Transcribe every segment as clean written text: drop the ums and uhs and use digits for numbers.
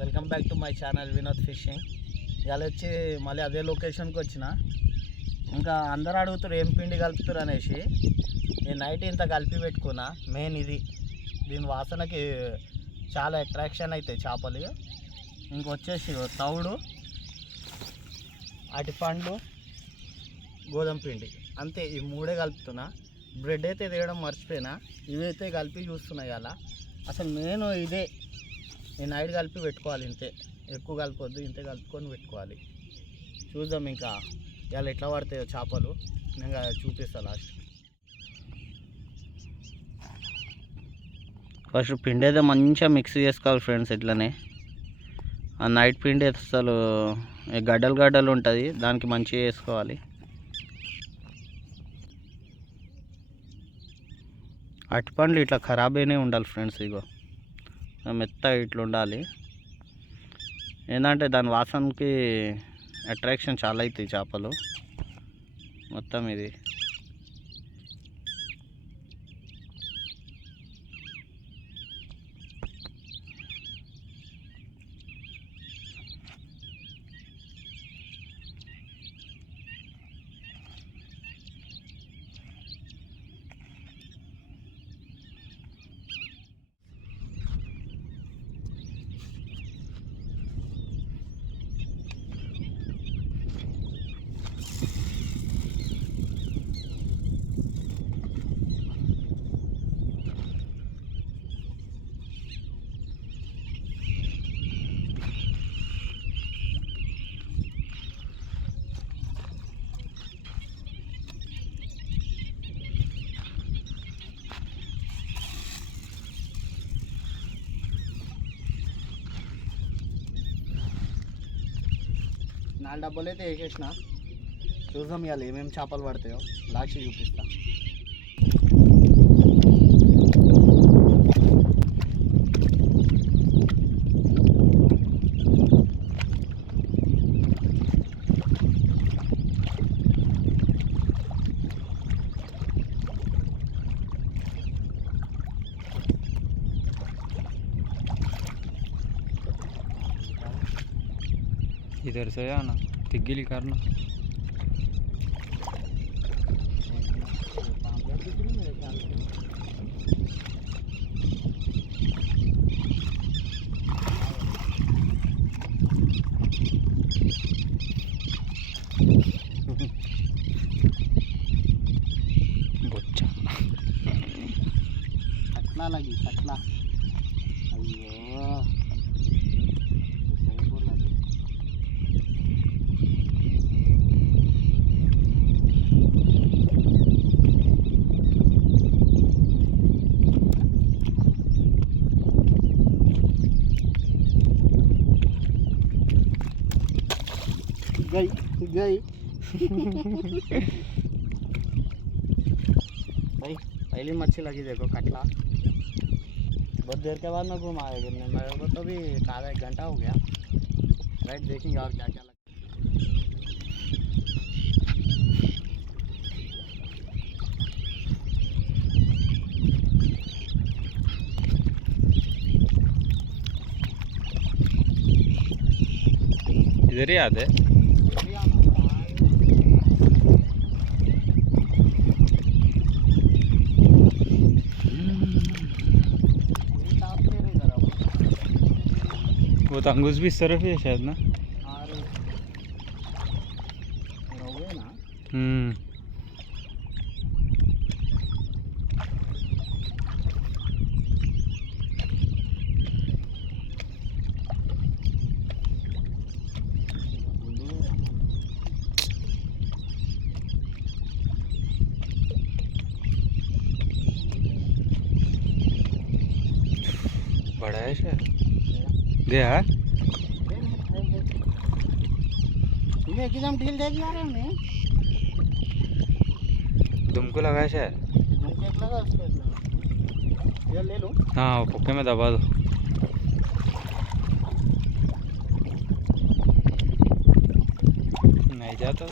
Welcome back to my channel Vinod fishing. ఇవాళ వచ్చి మళ్ళీ అదే లొకేషన్కి వచ్చిన. ఇంకా అందరు అడుగుతారు ఏం పిండి కలుపుతారు అనేసి. నేను నైట్ ఇంత కలిపి పెట్టుకున్నా. మెయిన్ ఇది, దీని వాసనకి చాలా అట్రాక్షన్ అవుతాయి చేపలు. ఇంకొచ్చేసి తవుడు, అటిపండ్లు, గోధుమ పిండి, అంతే. ఈ మూడే కలుపుతున్నా. బ్రెడ్ అయితే తీయడం మర్చిపోయినా, ఇవైతే కలిపి చూస్తున్నాయి. అలా అసలు మెయిన్ ఇదే. నేను నైట్ కలిపి పెట్టుకోవాలి, ఇంతే. ఎక్కువ కలిపొద్దు, ఇంతే కలుపుకొని పెట్టుకోవాలి. చూద్దాం ఇంకా ఇవాళ ఎట్లా పడతాయో చేపలు. నేను చూపిస్తాను లాస్ట్. ఫస్ట్ పిండి అయితే మంచిగా మిక్స్ చేసుకోవాలి ఫ్రెండ్స్. ఇట్లనే ఆ నైట్ పిండి అయితే అసలు గడ్డలు గడ్డలు ఉంటుంది, దానికి మంచిగా వేసుకోవాలి. అరటిపండ్లు ఇట్లా ఖరాబ్ అయినా ఉండాలి ఫ్రెండ్స్. ఇగో మెత్తగా ఇట్లా ఉండాలి. ఏంటంటే దాని వాసనకి అట్రాక్షన్ చాలా అవుతాయి చేపలు. మొత్తం ఇది నాలుగు డబ్బాలు అయితే వేసేసిన. చూద్దాం ఇవాళ ఏమేమి చేపలు పడతాయో లాస్ట్ చూపిస్తా. इधर से आना तिग्गिली करना. बच्चा कटला लगी, कटला. अయ్యో गई गई. भाई पहली मच्छी लगी देखो, कटला. बहुत देर के बाद मैं घुमाया गिरने. मेरे को तो भी आधा एक घंटा हो गया. राइट, देखेंगे और क्या क्या लगता. इधर ही आते वो तो अंगूस भी इस तरफ है शायद ना. बड़ा है शायद. दे है ये एकदम ढील दे दिया रे. तुमको लगा शायद। मुझे एक लगा उसको एक लगा। ये ले लो। हाँ वो पुक्के में दबा दो। नहीं जाता।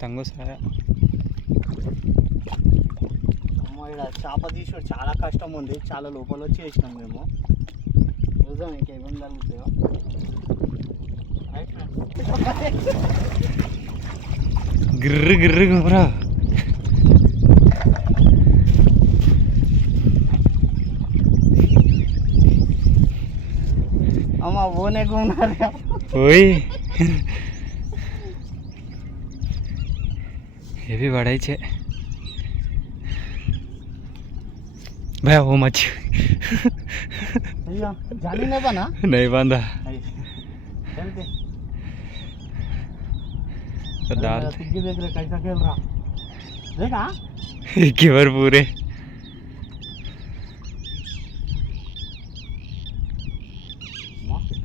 తంగుస్ ఆయా. అమ్మ ఇక్కడ చేప తీసుడు చాలా కష్టం ఉంది, చాలా లోపల వచ్చి వేసినాం మేము. చూద్దాం ఇంకేమేమి జరుగుతాయో. రైట్ ఫ్రెండ్స్, గిర్రు గిర్రు గుమరా. అమ్మ ఓనే గున్నారు. ओए ये भी बड़ा ही है भैया वो मच्छी भैया जाली नहीं बना नहीं बांधा चलते तो डाल देख रहे कैसा खेल रहा देखा एक ही बार पूरे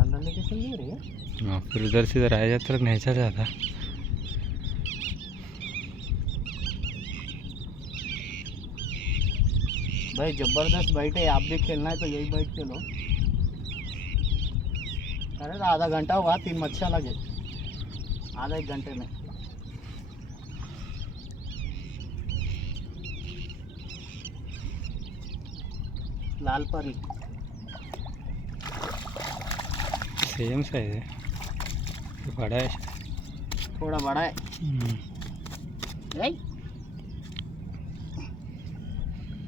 अंदर लेके चल रही है. हाँ फिर उधर से इधर आया जाता तक नहीं चल जाता. भाई जबरदस्त बैठ है, आप भी खेलना है तो यही बैठ के लो. अरे आधा घंटा हुआ, 3 मच्छियाँ लगे आधा 1 घंटे में. लाल परी सेम साइज है, बड़ा है, थोड़ा बड़ा है.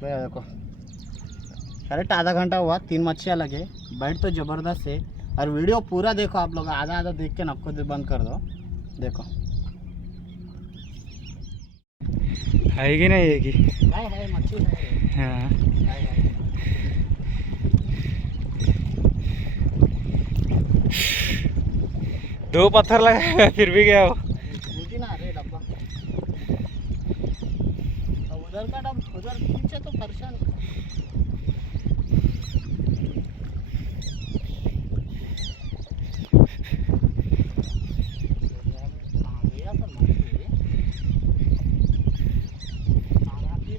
भैया देखो करेक्ट आधा घंटा हुआ, 3 मच्छियाँ लगे. बैठ तो ज़बरदस्त है. और वीडियो पूरा देखो आप लोग, आधा आधा देख के नक्को बंद कर दो. देखो है कि नहीं है कि है मच्छी है. हाँ है. दो पत्थर लगा फिर भी गया वो. मुझे ना अरे डब्बा उधर का डब्बा उधर पीछे तो परेशान.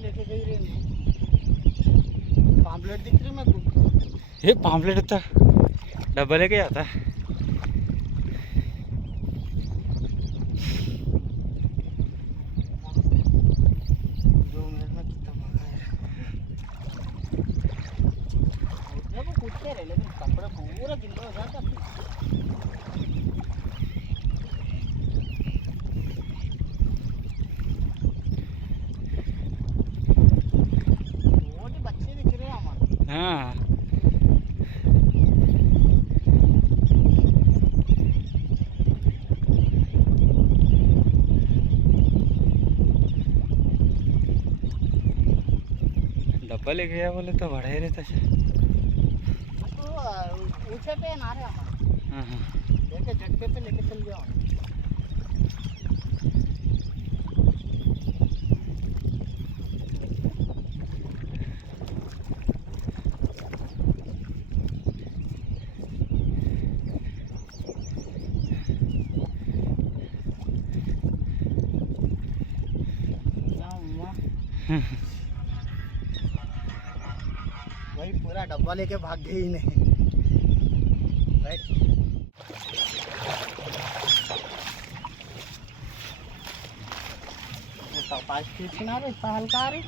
लेके गई रे पाम्पलेट दिख रही मेरे को. ये पाम्पलेट होता डब्बा लेके जाता. 2 मिनट में कितना भागा है. उतने को कूदते रहे लेकिन कपड़े पूरा गिल्ला हो जाता. छोटे बच्चे दिख रहे हैं हमारे. हाँ डब्बा लेके गया बोले तो बड़ा ही रहता है. तो ऊंचे पे ना रहे हमारे. हाँ हाँ लेके झटके पे लेके चल जाओ. भाई पूरा डब्बा लेके भाग गए ही नहीं. राइट पाँच पीस ना रहे इतना हल्का आ रहे.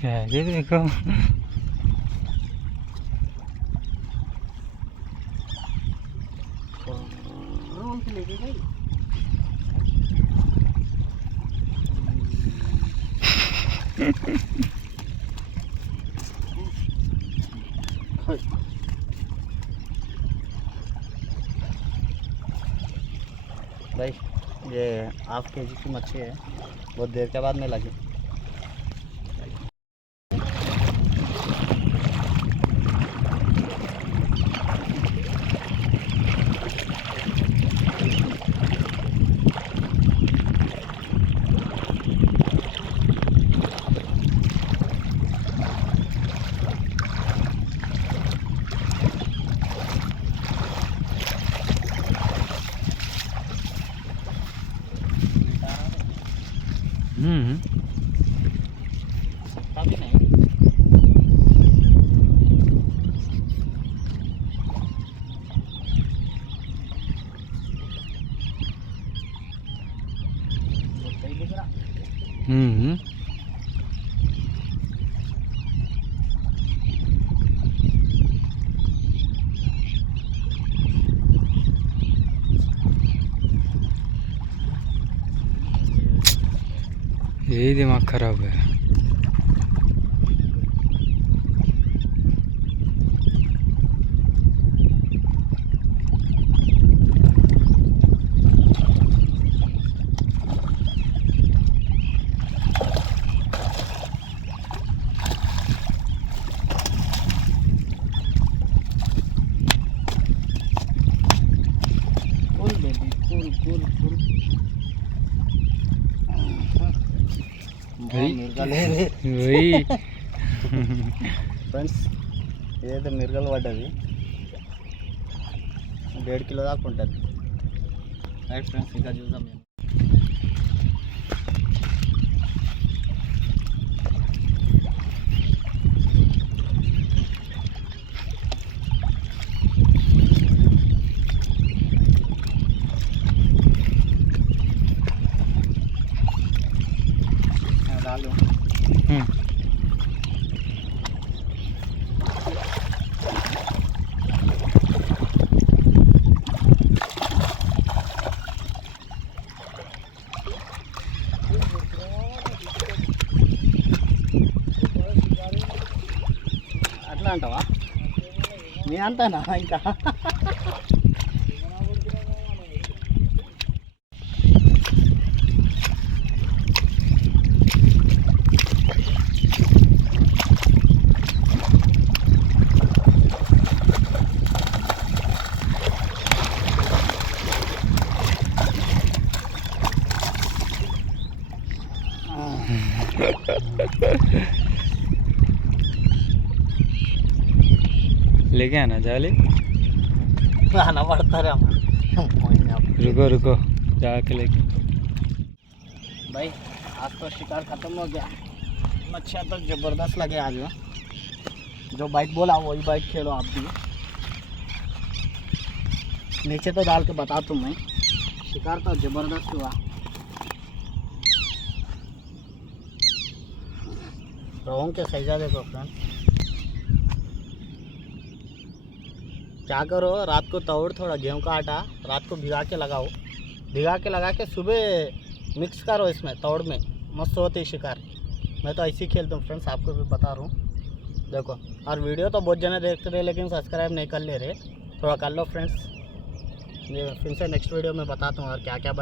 क्या है ये देखो. रोल के लेके गई. भाई ये ½ kg की मच्छी है, बहुत देर के बाद में लगी. सकता भी नहीं। तो सही दिख रहा। यही दिमाग खराब है। Full baby, full full full. भाई मिर्गल वही ఫ్రెండ్స్, ఏదైతే మిరగలు పడ్డది 1.5 కిలో దాకా ఉంటుంది. రైట్ ఫ్రెండ్స్, ఇంకా చూద్దాం మేము. डालो అట్లా అంటావా? మీ అంతానా ఇంకా? लेके आना जाले। आना पड़ता है हमारा। रुको रुको जाके लेके। भाई आज तो शिकार खत्म हो गया। मच्छियाँ तो ज़बरदस्त लगे आज में। जो बाइक बोला वही बाइक खेलो आप भी। नीचे तो डाल के बता तुम मैं, शिकार तो ज़बरदस्त हुआ। रोहू के सैजा देखो फ्रेंड। क्या करो, रात को तोड़ थोड़ा गेहूं का आटा रात को भिगा के लगाओ, भिगा के लगा के सुबह मिक्स करो इसमें तोड़ में, मस्त होती है शिकार। मैं तो ऐसे ही खेलता हूँ फ्रेंड्स, आपको भी बता रहा हूँ। देखो, और वीडियो तो बहुत जने देखते रहे लेकिन सब्सक्राइब नहीं कर ले रहे, थोड़ा कर लो फ्रेंड्स। ये फिर से नेक्स्ट वीडियो में बताता हूँ और क्या क्या